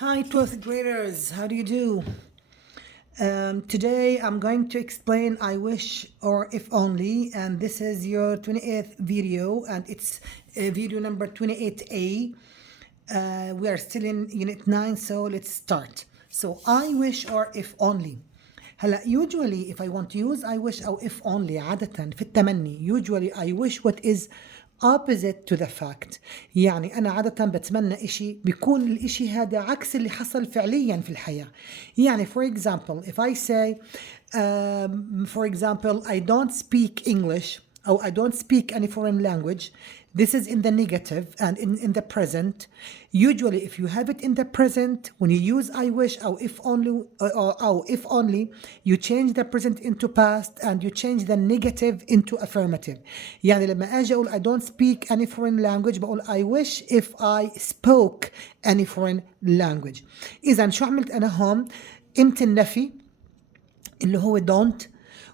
Hi, 12th graders. How do you do? Today I'm going to explain I wish or if only, and this is your 28th video, and it's video number 28A. We are still in Unit 9, so let's start. So I wish or if only. هلا usually if I want to use I wish أو if only عادة في التمني usually I wish what is opposite to the fact. يعني أنا عادة بتمنى إشي بيكون الإشي هذا عكس اللي حصل فعليا في الحياة. يعني for example if I say for example I don't speak English or I don't speak any foreign language, this is in the negative and in the present. Usually if you have it in the present, when you use I wish or if only, you change the present into past and you change the negative into affirmative. يعني لما أجي أقول I don't speak any foreign language بقول I wish if I spoke any foreign language. إذا شو عملت أنا هون؟ قيمة النفي اللي هو don't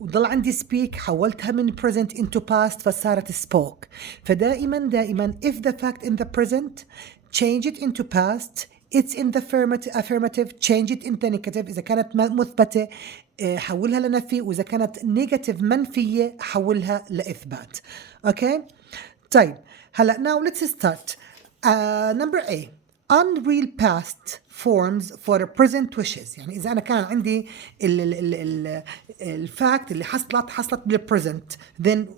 وضل عندي speak حولتها من present into past فصارت spoke. فدائما if the fact in the present change it into past, it's in the affirmative change it into negative. إذا كانت مثبتة حولها لنفي، وإذا كانت negative منفية حولها لإثبات. Okay. طيب هلا now let's start. Number A, unreal past forms for present wishes. يعني إذا أنا كان عندي الفاكت اللي حصلت بالpresent, then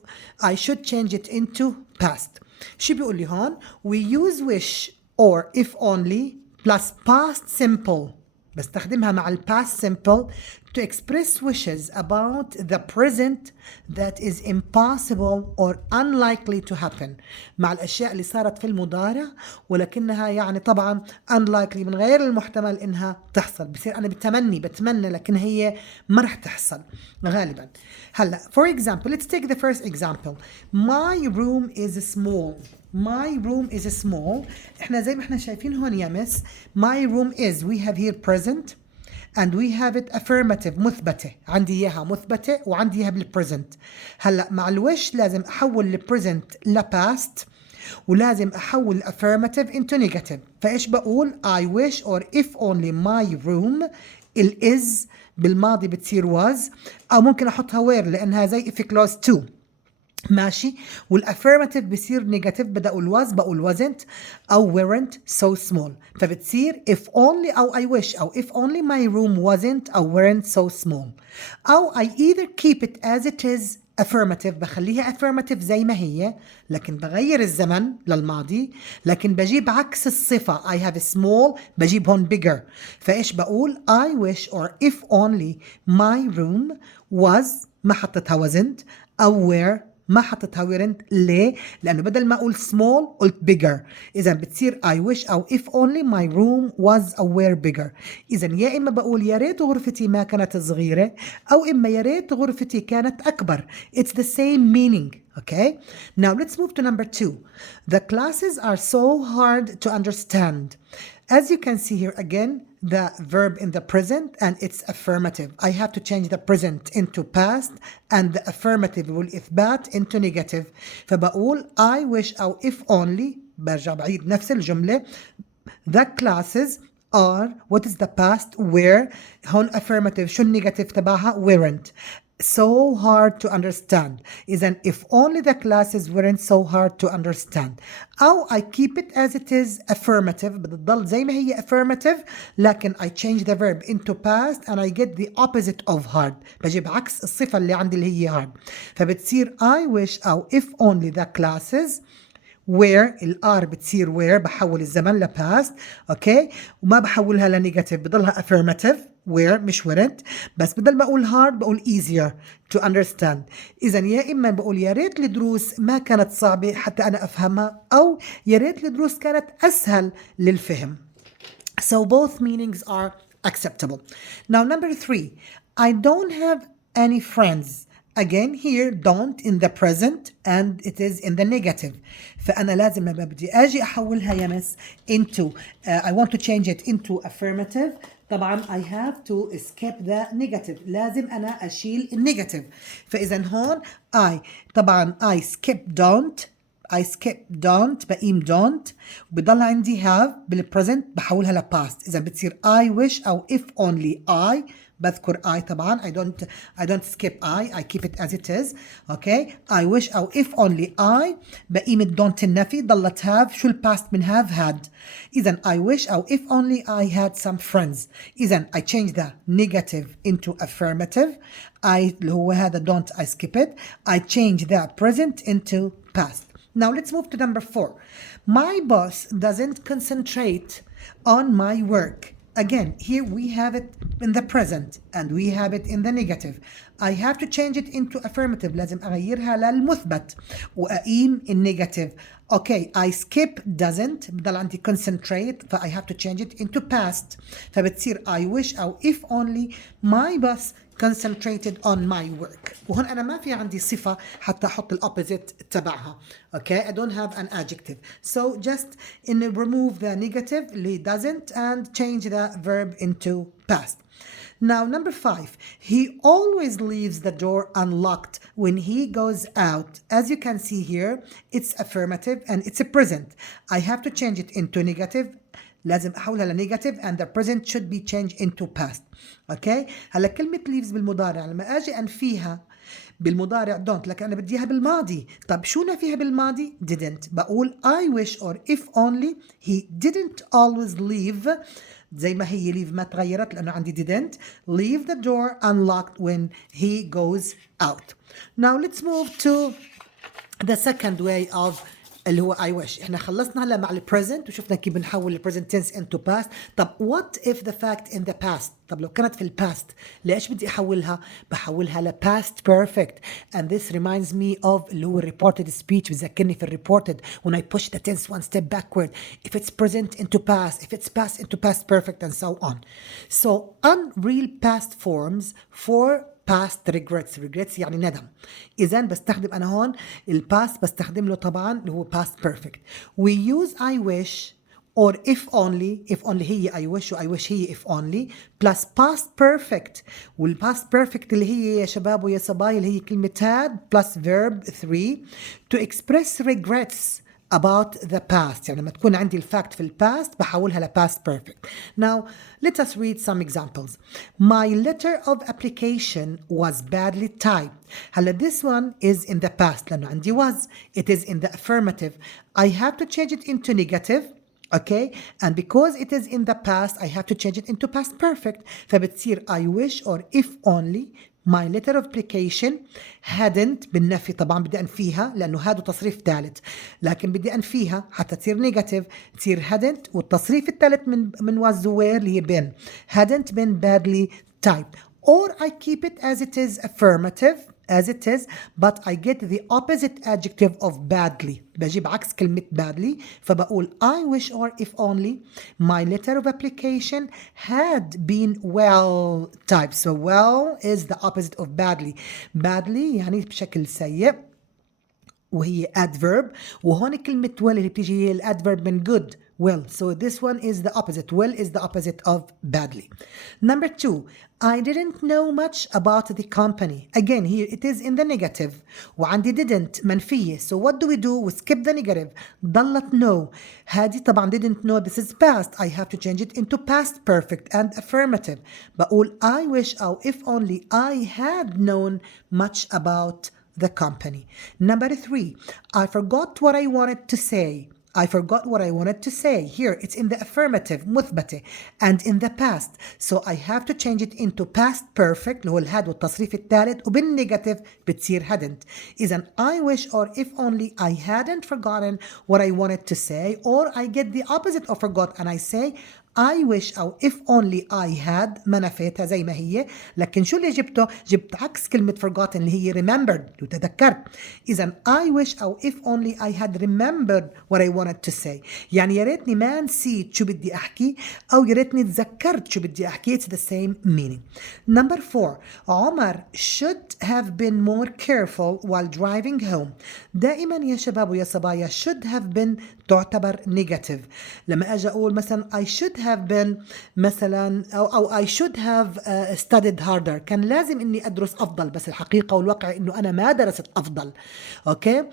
I should change it into past. شو بيقول لي هون؟ we use wish or if only plus past simple. بستخدمها مع past simple to express wishes about the present that is impossible or unlikely to happen. مع الأشياء اللي صارت في المضارع ولكنها يعني طبعا unlikely من غير المحتمل إنها تحصل. بصير أنا بتمنى لكن هي ما رح تحصل غالبا. هلا for example let's take the first example. My room is small. My room is small. احنا زي ما احنا شايفين هون يا مس my room is we have here present and we have it affirmative مثبتة. عندي إياها مثبتة وعندي إياها بالpresent. هلأ مع الوش لازم أحول الpresent لpast ولازم أحول affirmative into negative. فإيش بقول I wish or if only my room is بالماضي بتصير was أو ممكن أحطها were لأنها زي if clause 2. ماشي. والافيرماتيف بصير نيجاتيف بدأ اقول was بقول wasn't او weren't so small. فبتصير if only او I wish او if only my room wasn't او weren't so small. او I either keep it as it is affirmative بخليها affirmative زي ما هي لكن بغير الزمن للماضي لكن بجيب عكس الصفة I have small بجيب هون bigger. فإيش بقول I wish or if only my room was ما حطتها wasn't أو were ما حطيتها weren't. ليه؟ لأنه بدل ما أقول small قلت bigger. إذا بتصير I wish أو if only my room was or were bigger. إذا يا إما بقول يا ريت غرفتي ما كانت صغيرة أو إما يا ريت غرفتي كانت أكبر. It's the same meaning. Okay? Now let's move to number 2. The classes are so hard to understand. As you can see here again, the verb in the present and it's affirmative. I have to change the present into past and the affirmative والإثبات into negative. فبقول I wish أو if only برجع بعيد نفس الجملة. The classes are what is the past where هون affirmative شو النيجاتيف تبعها weren't so hard to understand. إذن if only the classes weren't so hard to understand. أو I keep it as it is affirmative بتضل زي ما هي affirmative لكن I change the verb into past and I get the opposite of hard. بجيب عكس الصفة اللي عندي اللي هي hard. فبتصير I wish أو if only the classes where الار بتصير where بحول الزمن لباست. اوكي وما بحولها لنيجاتيف بضلها affirmative where مش weren't. بس بدل ما اقول hard بقول easier to understand. اذا يا اما بقول يا ريت الدروس ما كانت صعبة حتى انا افهمها او يا ريت الدروس كانت اسهل للفهم. So both meanings are acceptable. Now number 3, I don't have any friends. Again here don't in the present and it is in the negative. فأنا لازم لما بدي أجي أحولها يا مس into I want to change it into affirmative. طبعا I have to skip the negative. لازم أنا أشيل النيجاتيف. فإذا هون I طبعا I skip don't I skip don't بقيم don't وبضل عندي have بالpresent بحولها ل past إذا بتصير I wish أو if only I بذكر I طبعا I don't skip I keep it as it is okay I wish أو if only I بقيمة don't النفي ضلت have شو الباست من have had إذا I wish أو if only I had some friends إذا I change the negative into affirmative I اللي هو هذا don't I skip it I change the present into past. Now let's move to number 4. My boss doesn't concentrate on my work. Again, here we have it in the present and we have it in the negative. I have to change it into affirmative. لازم أغيرها للمثبت وأقيم النيجاتيف. Okay, I skip doesn't بضل عندي concentrate ف I have to change it into past. فبتصير I wish أو if only my boss concentrated on my work. وهون أنا ما في عندي صفة حتى أحط الopposite تبعها. Okay, I don't have an adjective. So just remove the negative اللي doesn't and change the verb into past. Now number 5, he always leaves the door unlocked when he goes out. As you can see here, it's affirmative and it's a present. I have to change it into negative. لازم احولها لنيجاتيف and the present should be changed into past. Okay, هلا كلمة leaves بالمضارع لما اجي انفيها بالمضارع don't لكن انا بدي اياها بالماضي. طب شو نفيها بالماضي؟ didn't. بقول I wish or if only he didn't always leave زي ما هي leave ما تغيرت لانه عندي didn't leave the door unlocked when he goes out. Now let's move to the second way of اللي هو I wish. احنا خلصنا هلا مع البريزنت وشفنا كيف بنحول البريزنت تنس into past. طب what if the fact in the past؟ طب لو كانت في الباست ليش بدي احولها؟ بحولها ل past perfect and this reminds me of اللي هو reported speech بذكرني في reported when I push the tense one step backward if it's present into past if it's past into past perfect and so on. So unreal past forms for past regrets يعني ندم. إذن بستخدم أنا هون الباست بستخدم له طبعا اللي هو past perfect. We use I wish or if only هي I wish و I wish هي if only plus past perfect والpast perfect اللي هي يا شباب ويا صبايا اللي هي كلمة had plus verb 3 to express regrets about the past. يعني لما تكون عندي الفاكت في الباست بحولها ل past perfect. Now let us read some examples. My letter of application was badly typed. هلا this one is in the past لأنه عندي was. It is in the affirmative. I have to change it into negative. Okay, and because it is in the past I have to change it into past perfect. فبتصير I wish or if only my letter of application hadn't بالنفي طبعا بدي أنفيها لأنه هذا تصريف ثالث لكن بدي أنفيها حتى تصير نيجاتيف تصير hadn't والتصريف الثالث من was where اللي هي been hadn't been badly typed or I keep it as it is affirmative as it is but I get the opposite adjective of badly بجيب عكس كلمة badly فبقول I wish or if only my letter of application had been well typed. So well is the opposite of badly. Badly يعني بشكل سيء وهي adverb وهون كلمة well اللي بتيجي هي الadverb من good well. So this one is the opposite. Well is the opposite of badly. Number 2, I didn't know much about the company. Again, here it is in the negative. وعندي didn't منفية. So what do? We skip the negative. ضلت know. هذه طبعا didn't know. This is past. I have to change it into past perfect and affirmative. بقول I wish أو if only I had known much about the company. Number 3, I forgot what I wanted to say. I forgot what I wanted to say. Here it's in the affirmative مثبتة and in the past. So I have to change it into past perfect اللي هو الهاد والتصريف الثالث وبالنيجاتيف بتصير hadn't. إذن I wish or if only I hadn't forgotten what I wanted to say or I get the opposite of forgot and I say I wish أو if only I had ما نفيتها زي ما هي لكن شو اللي جبته؟ جبت عكس كلمة forgotten اللي هي remembered وتذكرت. إذن I wish أو if only I had remembered what I wanted to say. يعني يا ريتني ما نسيت شو بدي أحكي أو يا ريتني تذكرت شو بدي أحكي. It's the same meaning. Number 4, عمر should have been more careful while driving home. دائما يا شباب ويا صبايا should have been تعتبر negative. لما أجي أقول مثلا I should have been مثلا أو I should have studied harder، كان لازم إني أدرس أفضل، بس الحقيقة والواقع إنه أنا ما درست أفضل. أوكي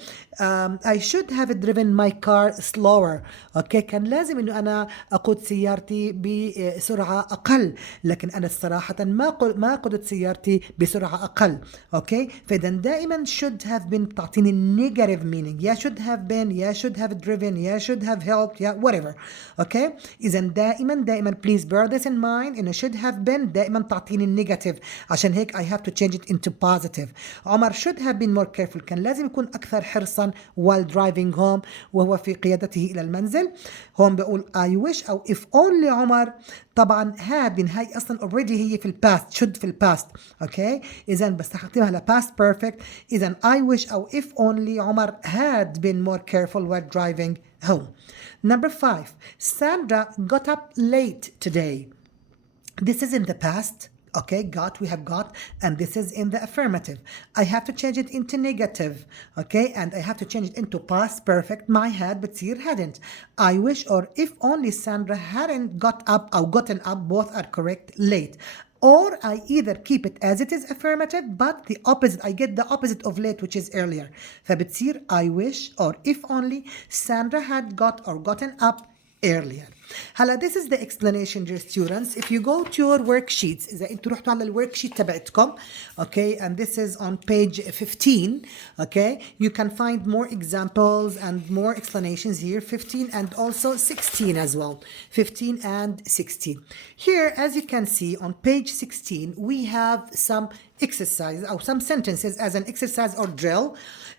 I should have driven my car slower. أوكي كان لازم إنه أنا أقود سيارتي بسرعة أقل، لكن أنا صراحة ما قدت سيارتي بسرعة أقل. أوكي فإذا دائما should have been تعطيني negative meaning، يا should have been، يا should have driven، يا should have helped، يا whatever. أوكي إذا دائما please bear this in mind إنه should have been دائما تعطيني negative، عشان هيك I have to change it into positive. عمر should have been more careful، كان لازم يكون أكثر حرصا while driving home، وهو في قيادته إلى المنزل. هون بقول I wish أو if only عمر، طبعا had been هاي أصلا already هي في الباست، should في الباست. أوكي إذا بستخدمها ل past perfect. إذا I wish أو if only عمر had been more careful while driving home. Number 5, Sandra got up late today. This is in the past. Okay, got, we have got, and this is in the affirmative. I have to change it into negative. Okay, and I have to change it into past perfect. My had بتصير hadn't. I wish or if only Sandra hadn't got up or gotten up, both are correct, late. Or I either keep it as it is affirmative, but the opposite, I get the opposite of late, which is earlier. فبتصير I wish or if only Sandra had got or gotten up earlier. هلا this is the explanation, dear students. If you go to your worksheets، إذا أنتوا رحتوا على الworksheet تبعتكم، okay, and this is on page 15, okay, you can find more examples and more explanations here, 15 and also 16 as well, 15 and 16. Here, as you can see on page 16, we have some exercises or some sentences as an exercise or drill.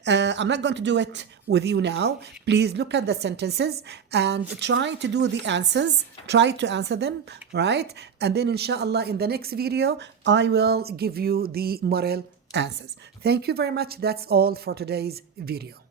I'm not going to do it with you now. Please look at the sentences and try to do the answers. Try to answer them, right? And then inshallah in the next video, I will give you the model answers. Thank you very much. That's all for today's video.